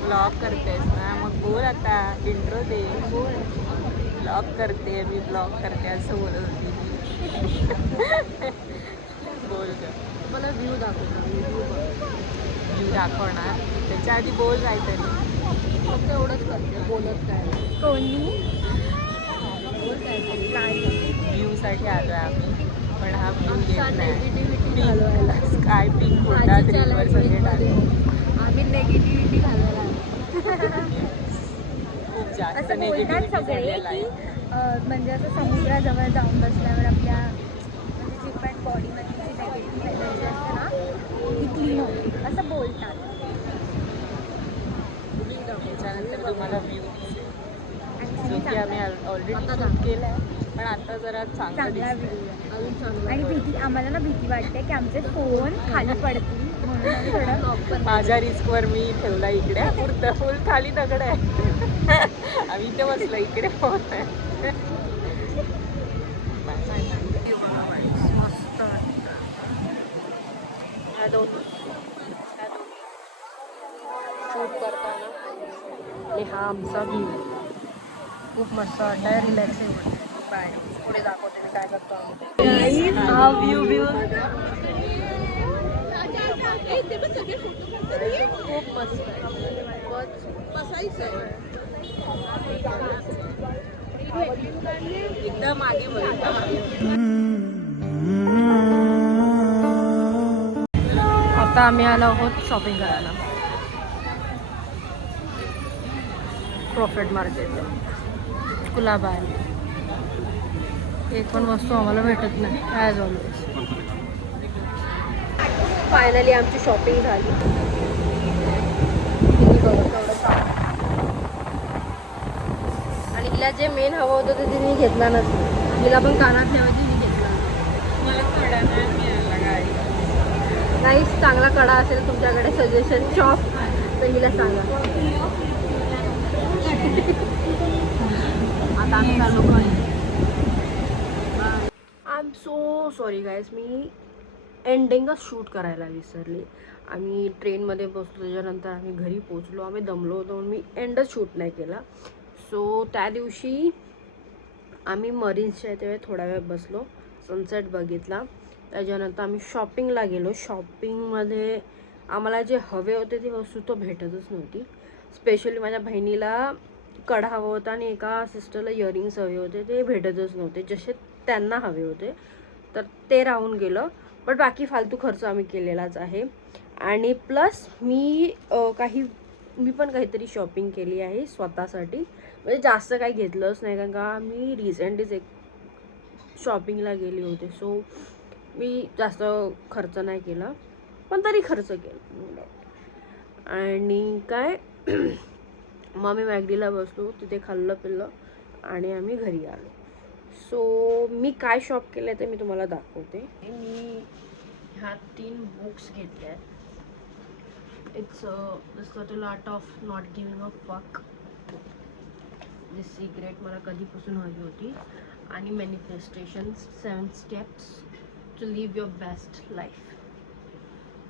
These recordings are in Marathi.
ब्लॉग करतेस ना, मग बोल आता, इंट्रो दे. बोल ब्लॉग करते, मी ब्लॉग करते असं बोलत होती. बोल ग. मला व्ह्यू दाखवणार, व्ह्यू दाखवणार, त्याच्या आधी बोल काहीतरी. फक्त एवढंच करते, बोलत काय. कोणी व्ह्यूसाठी आलो आहे आम्ही, पण हा व्ह्यू घेत नाही. नेगेटिव्हिटी घालवायला स्काय पिंक होता रीलवर सगळे टाकले. आम्ही नेगेटिव्हिटी घालवायला खूप जास्त असं बोलतात नेगेटिव्हिटी सगळे झालेला की आहे. म्हणजे असं समुद्राजवळ जाऊन बसल्यावर आपल्या म्हणजे जी पण बॉडीमधली जी नेगेटिव्ह एनर्जी असते ना ती क्लीन होते असं बोलतात. त्याच्यानंतर तुम्हाला व्ह्यू दिसेल, जो ॲक्च्युली की आम्ही ऑलरेडी शूट केला आहे, पण आता जरा चांगला चांगला दिसतंय. व्ह्यू आहे. अजून चांगलं. आणि भीती, आम्हाला ना भीती वाटते की आमचे फोन खाली पडतील म्हणून आम्ही थोडं माझ्या रिस्कवर मी ठेवला इकडे, पुढचं फुल खाली दगड आहे. आम्ही इथे बसलो, इकडे फोन आहे. मस्त ह्या दोन शूट करताना आणि हा आमचा व्ह्यू खूप मस्त वाटतंय, रिलॅक्सिंग वाटतंय. बाय, पुढे दाखवते मी काय करतो आम्ही. हा व्ह्यू खूप मस्त आहे. एकदा मागे बघ. आता आम्ही आलो आहोत शॉपिंग करायला प्रॉफिट मार्केट कुलाबा आहे. एक पण वस्तू आम्हाला भेटत नाही ॲज ऑलवेज. फायनली आमची शॉपिंग झाली. आणि हिला जे मेन हवं होतं ते तिने घेतला नसतं. हिला पण कानात ठेवायची, मी घेतला मला कडा नाही मिळाला गाडी. नाहीच. चांगला कडा असेल तुमच्याकडे सजेशन शॉप तर हिला सांगा. आता आम्ही चाललो घरी. I am so sorry guys, मी एंडिंगच शूट करायला विसरले. आम्ही ट्रेनमध्ये बसलो, त्याच्यानंतर आम्ही घरी पोचलो, आम्ही दमलो होतो म्हणून मी एंडच शूट नाही केला. सो त्या दिवशी आम्ही मरीन्सच्या इथे थोडा वेळ बसलो, सनसेट बघितला. त्याच्यानंतर आम्ही शॉपिंगला गेलो. शॉपिंगमध्ये आम्हाला जे हवे होते ती वस्तू तो भेटतच नव्हती. स्पेशली माझ्या बहिणीला कडा हवा होता आणि एका सिस्टरला इयरिंग्स हवे होते, ते भेटतच नव्हते जसे त्यांना हवे होते, तर ते राहून गेलं. बट बाकी फालतू खर्च आम्ही केलेलाच आहे. आणि प्लस मी पण काहीतरी शॉपिंग केली आहे स्वतःसाठी. म्हणजे जास्त काही घेतलंच नाही, कारण का मी रिसेंटलीच एक शॉपिंगला गेली होते. सो मी जास्त खर्च नाही केला, पण तरी खर्च केला. आणि काय मग आम्ही मॅगडीला बसलो, तिथे खाल्लं पिल्लं आणि आम्ही घरी आलो. सो मी काय शॉप केलं ते मी तुम्हाला दाखवते. मी ह्या 3 बुक्स घेतल्या आहेत. It's the subtle art of not giving a fuck. The secret मला कधीपासून हवी होती. आणि manifestation 7 steps to live your best life.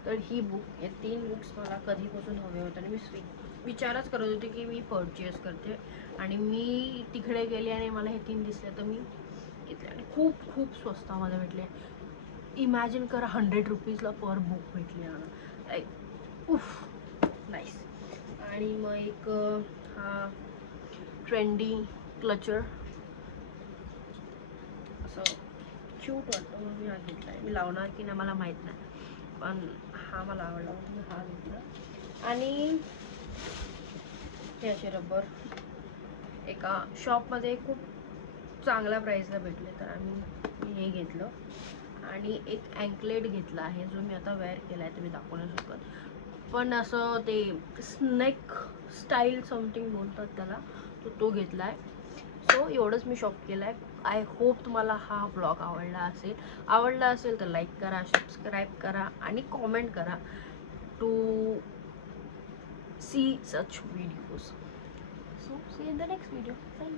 तर ही बुक, या 3 बुक्स मला कधीपासून हवे होते आणि मी विचारच करत होते की मी परचेस करते. आणि मी तिकडे गेले आणि मला हे 3 दिसले तर मी घेतले. आणि खूप खूप स्वस्तामध्ये भेटले. इमॅजिन करा 100 रुपीजला पर बुक भेटली मला. लाईक उफ, नाईस. आणि मग एक हा ट्रेंडी क्लचर असं क्यूट वाटतं म्हणून मी हा घेतला आहे. मी लावणार की नाही मला माहीत नाही, पण हा मला आवडला म्हणून मी हा घेतला. आणि हे असे रबर एका शॉपमध्ये खूप चांगल्या प्राईसला भेटले, तर मी हे घेतलं. आणि एक अँकलेट घेतला आहे, जो मी आता वेअर केला आहे, तुम्ही दाखवू नाही शकत. पण असं ते स्नेक स्टाईल समथिंग बोलतात त्याला, तो घेतला आहे. सो एवढंच मी शॉप केलं आहे. आय होप तुम्हाला हा ब्लॉग आवडला असेल तर लाईक करा, सबस्क्राईब करा आणि कॉमेंट करा to see such videos. So see in the next video. Bye.